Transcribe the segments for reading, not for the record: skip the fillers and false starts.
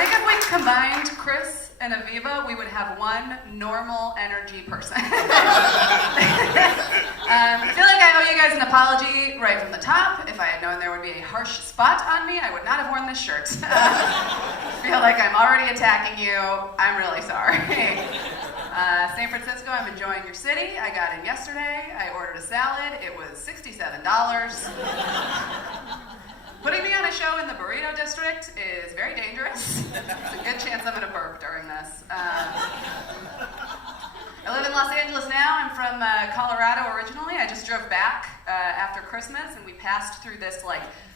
think if we combined Chris and Aviva, we would have one normal energy person. I feel like I owe you guys an apology right from the top. If I had known there would be a harsh spot on me, I would not have worn this shirt. Feel like I'm already attacking you. I'm really sorry. San Francisco, I'm enjoying your city. I got in yesterday. I ordered a salad. It was $67. Putting me on a show in the burrito district is very dangerous. There's a good chance I'm going to burp during this. I live in Los Angeles now. I'm from Colorado originally. I just drove back after Christmas, and we passed through this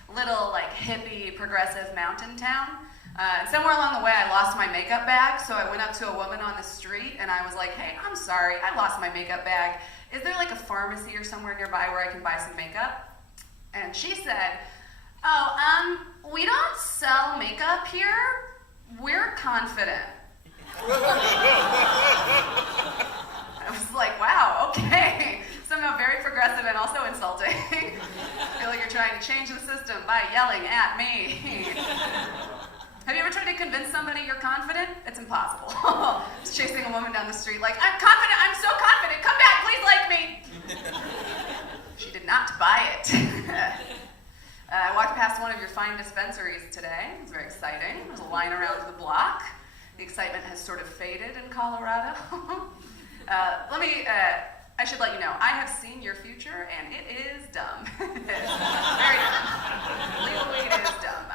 little hippie progressive mountain town. And somewhere along the way, I lost my makeup bag, so I went up to a woman on the street, and I was like, hey, I'm sorry, I lost my makeup bag. Is there a pharmacy or somewhere nearby where I can buy some makeup? And she said, oh, we don't sell makeup here. We're confident. I was like, wow, okay. Somehow very progressive and also insulting. I feel like you're trying to change the system by yelling at me. Have you ever tried to convince somebody you're confident? It's impossible. Just chasing a woman down the street like, I'm confident, I'm so confident, come back, please like me. She did not buy it. I walked past one of your fine dispensaries today. It was very exciting. There was a line around the block. The excitement has sort of faded in Colorado. I should let you know, I have seen your future, and it is dumb. Very dumb. Legal weed is dumb.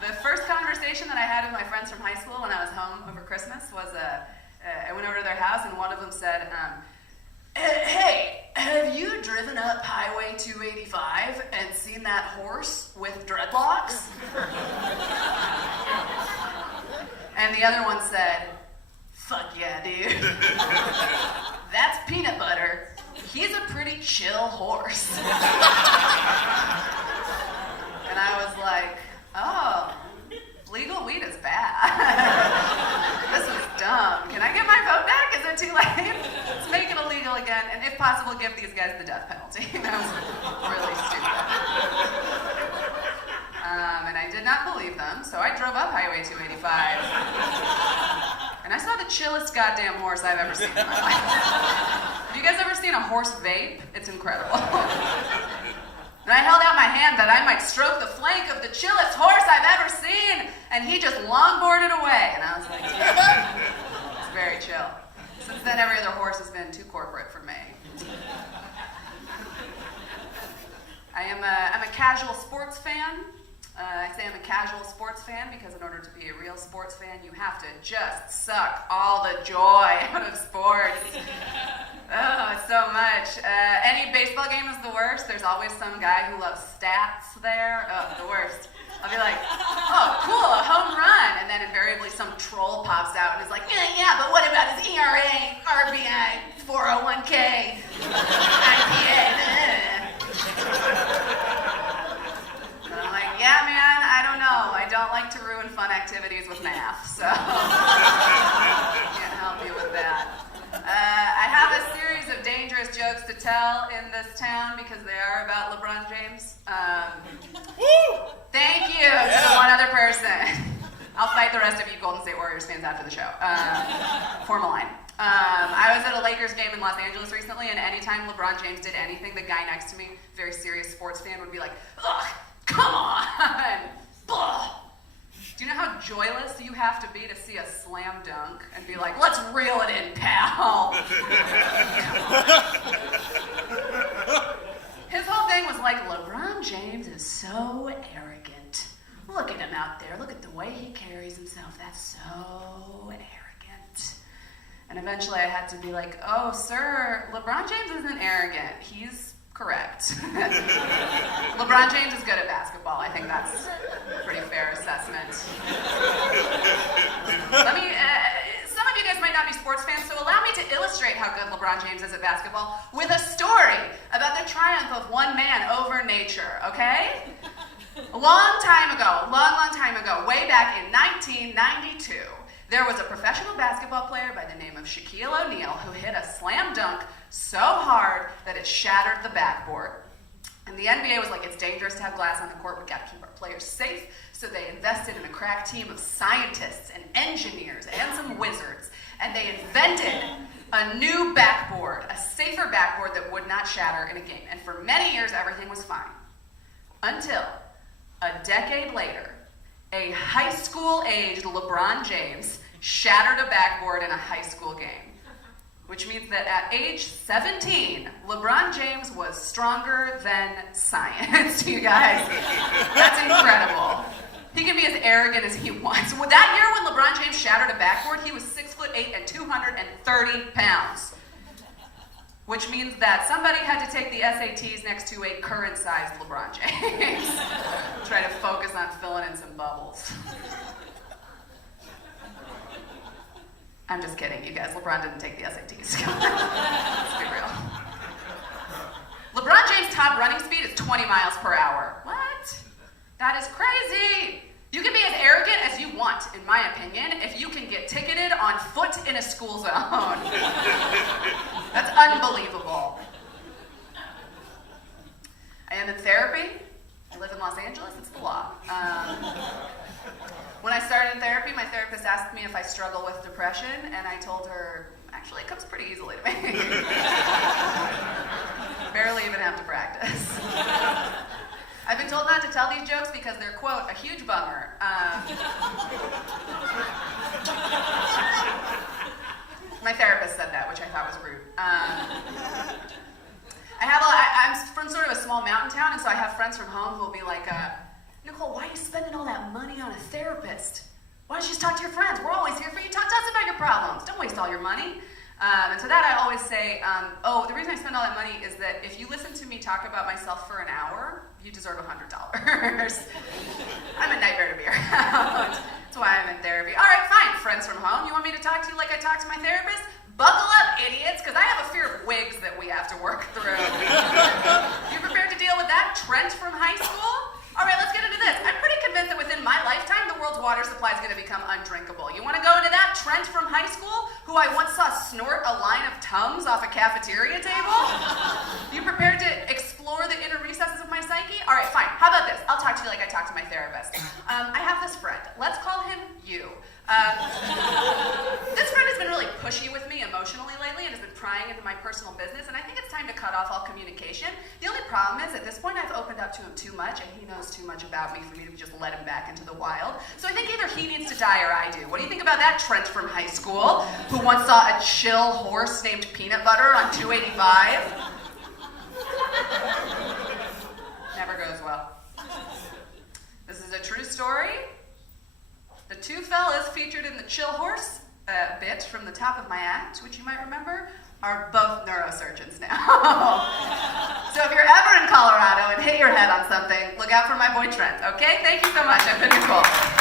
The first conversation that I had with my friends from high school when I was home over Christmas was, I went over to their house, and one of them said, hey, have you driven up Highway 285 and seen that horse with dreadlocks? And the other one said, fuck yeah, dude. That's peanut butter. He's a pretty chill horse. And I was like, oh, legal weed is bad. This is dumb. Can I get my vote back? Is it too late? Let's make it illegal again, and if possible, give these guys the death penalty. That was really stupid. And I did not believe them, so I drove up Highway 285. And I saw the chillest goddamn horse I've ever seen in my life. Have you guys ever seen a horse vape? It's incredible. And I held out my hand that I might stroke the flank of the chillest horse I've ever seen, and he just longboarded away. And I was like, yeah, it's very chill. Since then, every other horse has been too corporate for me. I'm a casual sports fan. I say I'm a casual sports fan because in order to be a real sports fan, you have to just suck all the joy out of sports. Oh, it's so much. Any baseball game is the worst. There's always some guy who loves stats there. Oh, the worst. I'll be like, oh, cool, a home run. And then invariably some troll pops out and is like, yeah, but what about his ERA, RBI, 401k, IPA? And I'm like, yeah, man, I don't know. I don't like to ruin fun activities with math, so can't help you with that. I have a series of dangerous jokes to tell in this town because they are about LeBron James. Thank you to the one other person. I'll fight the rest of you Golden State Warriors fans after the show. Form a line. I was at a Lakers game in Los Angeles recently, and anytime LeBron James did anything, the guy next to me, very serious sports fan, would be like, ugh, come on! Blah. Do you know how joyless you have to be to see a slam dunk and be like, let's reel it in, pal? His whole thing was like, LeBron James is so arrogant. Look at him out there. Look at the way he carries himself. That's so arrogant. And eventually I had to be like, oh, sir, LeBron James isn't arrogant. He's correct. LeBron James is good at basketball. I think that's a pretty fair assessment. Some of you guys might not be sports fans, so allow me to illustrate how good LeBron James is at basketball with a story about the triumph of one man over nature, okay? A long time ago, way back in 1992, there was a professional basketball player by the name of Shaquille O'Neal who hit a slam dunk so hard that it shattered the backboard. And the NBA was like, it's dangerous to have glass on the court. We've got to keep our players safe. So they invested in a crack team of scientists and engineers and some wizards. And they invented a new backboard, a safer backboard that would not shatter in a game. And for many years, everything was fine. Until a decade later, a high school-aged LeBron James shattered a backboard in a high school game. Which means that at age 17, LeBron James was stronger than science, you guys. That's incredible. He can be as arrogant as he wants. Well, that year when LeBron James shattered a backboard, he was 6'8" and 230 pounds. Which means that somebody had to take the SATs next to a current-sized LeBron James. Try to focus on filling in some bubbles. I'm just kidding, you guys. LeBron didn't take the SATs. Let's be real. LeBron James' top running speed is 20 miles per hour. What? That is crazy. You can be as arrogant as you want, in my opinion, if you can get ticketed on foot in a school zone. That's unbelievable. I am in therapy. I live in Los Angeles. It's the law. When I started in therapy, my therapist asked me if I struggle with depression, and I told her, actually, it comes pretty easily to me. Barely even have to practice. I've been told not to tell these jokes because they're, quote, a huge bummer. My therapist said that, which I thought was rude. I'm from sort of a small mountain town, and so I have friends from home who will be like, Nicole, why are you spending all that money on a therapist? Why don't you just talk to your friends? We're always here for you. Talk to us about your problems. Don't waste all your money. And to that I always say, the reason I spend all that money is that if you listen to me talk about myself for an hour, you deserve $100. I'm a nightmare to be around. That's why I'm in therapy. All right, fine, friends from home. You want me to talk to you like I talk to my therapist? Buckle up, idiots, because I have a fear of wigs that we have to work through. You prepared to deal with that? Trent from high school? All right, let's get into this. I'm pretty convinced that within my lifetime, the world's water supply is going to become undrinkable. You want to go into that? Trent from high school, who I once saw snort a line of Tums off a cafeteria table? You prepared to explore the inner recesses of my psyche? All right, fine. How about this? I'll talk to you like I talk to my therapist. I have this friend. Let's call him you. This friend has been really pushy with me emotionally lately and has been prying into my personal business, and I think it's time to cut off all communication. The only problem is, at this point, I've opened up to him too much, and he knows too much about me for me to just let him back into the wild. So I think either he needs to die or I do. What do you think about that, Trent from high school, who once saw a chill horse named Peanut Butter on 285? Never goes well. This is a true story. The two fellas featured in the Chill Horse bit from the top of my act, which you might remember, are both neurosurgeons now. So if you're ever in Colorado and hit your head on something, look out for my boy Trent, okay? Thank you so much.